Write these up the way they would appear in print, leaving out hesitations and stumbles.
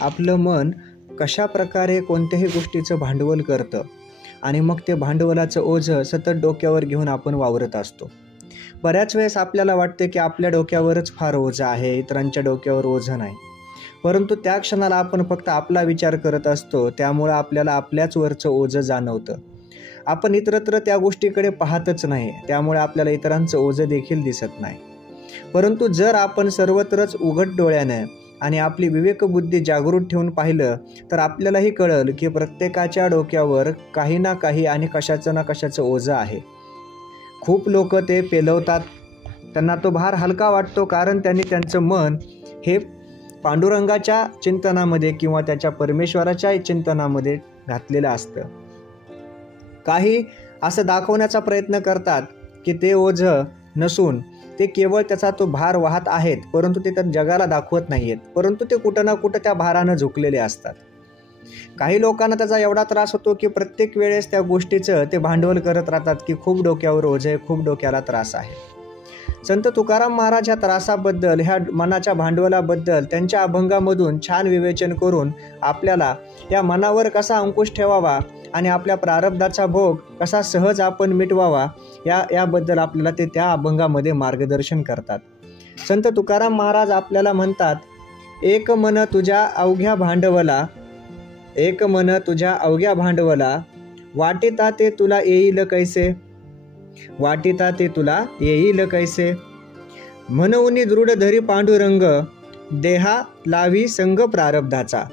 आपलं मन कशा प्रकारे कोणत्याही गोष्टीचं भांडवल करतं आणि मग ते भांडवलाचं ओझं सतत डोक्यावर घेऊन आपण वावरत असतो. बऱ्याच वेळेस आपल्याला वाटते की आपल्या डोक्यावरच फार ओझं आहे, इतरांच्या डोक्यावर ओझं नाही. परंतु त्या क्षणाला आपण फक्त आपला विचार करत असतो, त्यामुळं आपल्याला आपल्याच वरचं ओझं जाणवतं. आपण इतरत्र त्या गोष्टीकडे पाहतच नाही, त्यामुळे आपल्याला इतरांचं ओझं देखील दिसत नाही. परंतु जर आपण सर्वत्रच उघड डोळ्यानं आणि आपली विवेकबुद्धी जागृत ठेवून पाहिलं तर आपल्यालाही कळेल की प्रत्येकाच्या डोक्यावर काही ना काही आणि कशाचं ना कशाचं ओझं आहे. खूप लोक ते पेलवतात, त्यांना तो भार हलका वाटतो, कारण त्यांनी त्यांचं मन हे पांडुरंगाच्या चिंतनामध्ये किंवा त्याच्या परमेश्वराच्या चिंतनामध्ये घातलेलं असतं. काही असं दाखवण्याचा प्रयत्न करतात की ते ओझं नसून ते केवळ त्याचा तो भार वाहत आहेत, परंतु ते तर जगाला दाखवत नाही आहेत, परंतु ते कुठं ना कुठं त्या भारानं झुकलेले असतात. काही लोकांना त्याचा एवढा त्रास होतो की प्रत्येक वेळेस त्या गोष्टीचं ते भांडवल करत राहतात की खूप डोक्यावर ओझं आहे, खूप डोक्याला त्रास आहे. संत तुकाराम महाराज ह्या त्रासाबद्दल, ह्या मनाच्या भांडवलाबद्दल त्यांच्या अभंगामधून छान विवेचन करून आपल्याला या मनावर कसा अंकुश ठेवावा आणि आपल्या प्रारब्धाचा भोग कसा सहज आपण मिटवावा याबद्दल आपल्याला ते त्या अभंगामध्ये मार्गदर्शन करतात. संत तुकाराम महाराज आपल्याला म्हणतात, एक मन तुझ्या अवघ्या भांडवला, एक मन तुझ्या अवघ्या भांडवला, वाटिता ते तुला येईल कैसे, वाटिता ते तुला येईल कैसे, म्हणून दृढ धरी पांडुरंग, देहा लावी संग प्रारब्धाचा,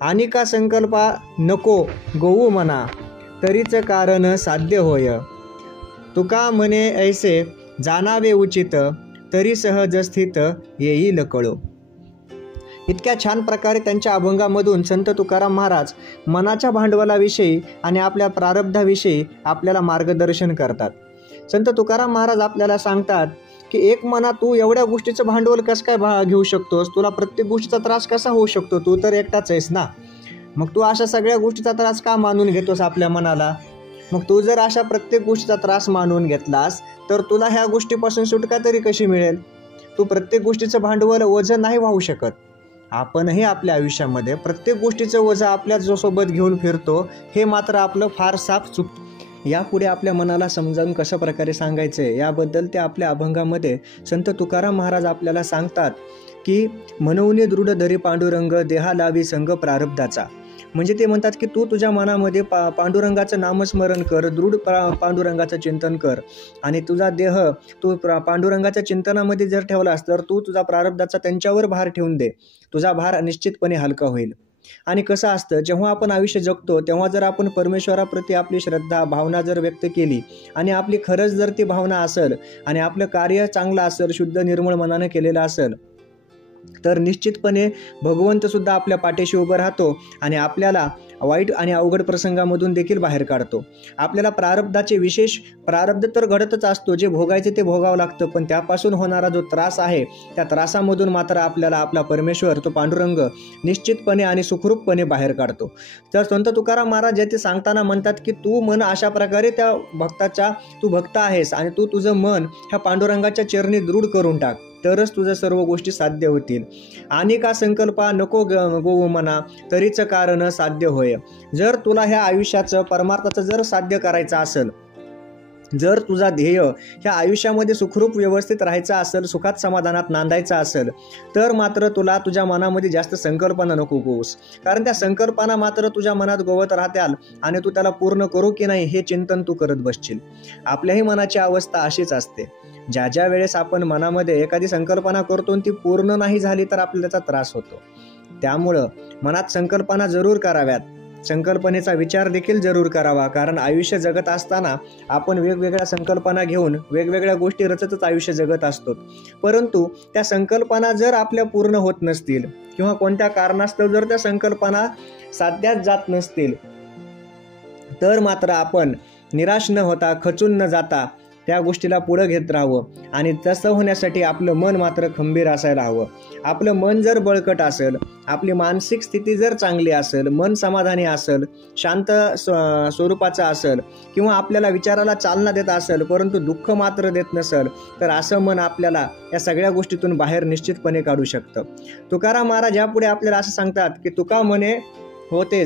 आणि का संकल्पा नको गोवू मना, तरीच कारण साध्य होय, तुका म्हणे ऐसे जाणावे उचित, तरी सहज स्थित येईल कळो. इतक्या छान प्रकारे त्यांच्या अभंगामधून संत तुकाराम महाराज मनाच्या भांडवलाविषयी आणि आपल्या प्रारब्धाविषयी आपल्याला मार्गदर्शन करतात. संत तुकाराम महाराज आपल्याला सांगतात की एक मना, तू एवढ्या गोष्टीचं भांडवल कसं काय घेऊ शकतोस, तुला प्रत्येक गोष्टीचा त्रास कसा होऊ शकतो, तू तर एकटाच आहेस ना, मग तू अशा सगळ्या गोष्टीचा त्रास का मानून घेतोस आपल्या मनाला. मग तू जर अशा प्रत्येक गोष्टीचा त्रास मानून घेतलास तर तुला ह्या गोष्टीपासून सुटका तरी कशी मिळेल. तू प्रत्येक गोष्टीचं भांडवल ओझं नाही वाहू शकत. आपणही आपल्या आयुष्यामध्ये प्रत्येक गोष्टीचं ओझं आपल्या जो सोबत घेऊन फिरतो, हे मात्र आपलं फार साफ चूक. यापुढे आपल्या मनाला समजावून कशा प्रकारे सांगायचे याबद्दल ते आपल्या अभंगामध्ये संत तुकाराम महाराज आपल्याला सांगतात की म्हणून दृढ धरी पांडुरंग, देहा लावी संग प्रारब्धाचा. म्हणजे ते म्हणतात की तू तुझ्या मनामध्ये पांडुरंगाचं नामस्मरण कर, दृढ पांडुरंगाचं चिंतन कर, आणि तुझा देह तू पांडुरंगाच्या चिंतनामध्ये जर ठेवलास तर तू तुझा प्रारब्धाचा त्यांच्यावर भार ठेवून दे, तुझा भार निश्चितपणे हलका होईल. आणि कसं असतं, जेव्हा आपण आयुष्य जगतो तेव्हा जर आपण परमेश्वराप्रती आपली श्रद्धा भावना जर व्यक्त केली आणि आपली खरंच जर ती भावना असेल आणि आपलं कार्य चांगलं असेल, शुद्ध निर्मळ मनानं केलेलं असेल, तर निश्चितपणे भगवंत सुद्धा आपल्या पाठीशी उभं राहतो आणि आपल्याला वाईट आणि अवघड प्रसंगामधून देखील बाहेर काढतो. आपल्याला प्रारब्धाचे विशेष प्रारब्ध तर घडतच असतो, जे भोगायचे ते भोगावं लागतं, पण त्यापासून होणारा जो त्रास आहे त्या त्रासामधून मात्र आपल्याला आपला परमेश्वर तो पांडुरंग निश्चितपणे आणि सुखरूपपणे बाहेर काढतो. तर संत तुकाराम महाराज ते सांगताना म्हणतात की तू मन अशा प्रकारे त्या भक्ताच्या, तू भक्त आहेस आणि तू तुझं मन ह्या पांडुरंगाच्या चरणी दृढ करून टाक, तरच तुझं सर्व गोष्टी साध्य होतील. आणि का संकल्पा नको गोवू मना, तरीच कारण साध्य होय. जर तुला ह्या आयुष्याचं परमार्थाचं जर साध्य करायचं असेल, जर तुझा ध्येय ह्या आयुष्यामध्ये सुखरूप व्यवस्थित राहायचं असेल, सुखात समाधानात नांदायचं असेल, तर मात्र तुला तुझ्या मनामध्ये जास्त संकल्पना नको गोवूस, कारण त्या संकल्पना मात्र तुझ्या मनात गोवत राहत्याल आणि तू त्याला पूर्ण करू की नाही हे चिंतन तू करत बसशील. आपल्याही मनाची अवस्था अशीच असते. ज्या ज्या वेळेस आपण मनामध्ये एखादी संकल्पना करतो आणि ती पूर्ण नाही झाली तर आपल्याला त्याचा त्रास होतो. त्यामुळं मनात संकल्पना जरूर कराव्यात, संकल्पनेचा विचार देखील जरूर करावा, कारण आयुष्य जगत असताना आपण वेगवेगळ्या संकल्पना घेऊन वेगवेगळ्या गोष्टी रचतच आयुष्य जगत असतो. परंतु त्या संकल्पना जर आपल्या पूर्ण होत नसतील किंवा कोणत्या कारणास्तव जर त्या संकल्पना साध्यात जात नसतील, तर मात्र आपण निराश न होता, खचून न जाता त्या गोष्टीला पुढं घेत राहावं. आणि तसं होण्यासाठी आपलं मन मात्र खंबीर असायला हवं. आपलं मन जर बळकट असेल, आपली मानसिक स्थिती जर चांगली असेल, मन समाधानी असेल, शांत स्वरूपाचं असेल, किंवा आपल्याला विचाराला चालना देत असेल परंतु दुःख मात्र देत नसेल, तर असं मन आपल्याला या सगळ्या गोष्टीतून बाहेर निश्चितपणे काढू शकतं. तुकाराम महाराज यापुढे आपल्याला असं सांगतात की तुका म्हणे होते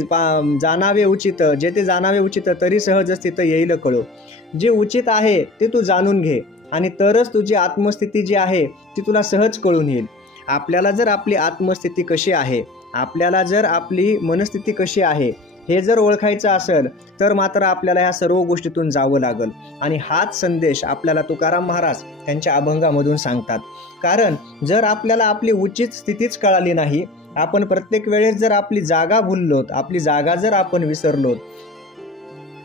जाणावे उचित, जेथे जाणावे उचित तरी सहज स्थित येईल कळो. जे उचित आहे ते तू जाणून घे आणि तरच तुझी आत्मस्थिती जी आहे ती तुला सहज कळून येईल. आपल्याला जर आपली आत्मस्थिती कशी आहे, आपल्याला जर आपली मनस्थिती कशी आहे हे जर ओळखायचं असेल तर मात्र आपल्याला ह्या सर्व गोष्टीतून जावं लागेल. आणि हाच संदेश आपल्याला तुकाराम महाराज त्यांच्या अभंगामधून सांगतात. कारण जर आपल्याला आपली उचित स्थितीच कळाली नाही, आपण प्रत्येक वेळेस जर आपली जागा भुललोत, आपली जागा जर आपण विसरलोत,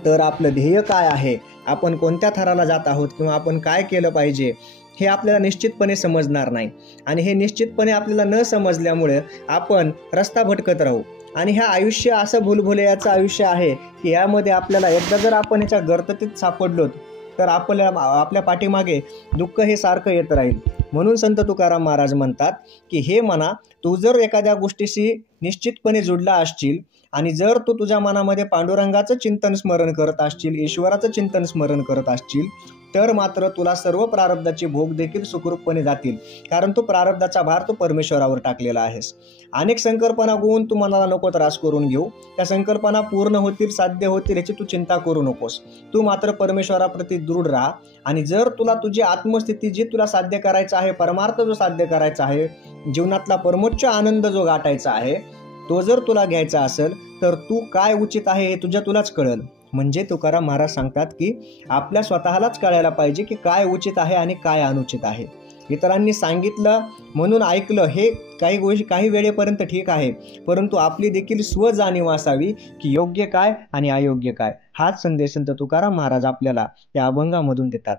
तर आपलं ध्येय काय आहे, आपण कोणत्या थराला जात आहोत किंवा आपण काय केलं पाहिजे हे आपल्याला निश्चितपणे समजणार नाही. आणि हे निश्चितपणे आपल्याला न समजल्यामुळे आपण रस्ता भटकत राहू. आणि ह्या आयुष्य असं भुलभुलैयाचं आयुष्य आहे की यामध्ये आपल्याला एकदा जर आपण याच्या गर्ततीत सापडलोत तर आपल्या पाठीमागे दुःख हे सारखं येत राहील. म्हणून संत तुकाराम महाराज म्हणतात की हे मना, तू जर एखाद्या गोष्टीशी निश्चितपणे जुडला असशील आणि जर तू तुझ्या मनामध्ये पांडुरंगाचं चिंतन स्मरण करत असशील, ईश्वराचं चिंतन स्मरण करत असशील, तर मात्र तुला सर्व प्रारब्धाचे भोग देखील सुखरूपपणे जातील. कारण तू प्रारब्धाचा भार तू परमेश्वरावर टाकलेला आहेस. अनेक संकल्पना घेऊन तू मनाला नको त्रास करून घेऊ. त्या संकल्पना पूर्ण होतील, साध्य होतील याची तू चिंता करू नकोस. तू मात्र परमेश्वराप्रती दृढ राहा. आणि जर तुला तुझी आत्मस्थिती जी तुला साध्य करायचं आहे, परमार्थ जो साध्य करायचा आहे, जीवनातला परमोच्च आनंद जो गाठायचा आहे, तो जर तुला घ्यायचा असेल तर तू काय उचित आहे हे तुलाच कळेल. म्हणजे तुकाराम महाराज सांगतात की आपल्या स्वतःलाच कळायला पाहिजे की काय उचित आहे आणि काय अनुचित आहे. इतरांनी सांगितलं म्हणून ऐकलं हे काही वेळेपर्यंत ठीक आहे, परंतु आपली देखील स्वजाणीव असावी की योग्य काय आणि अयोग्य काय. हाच संदेश संत तुकाराम महाराज आपल्याला या अभंगामधून देतात.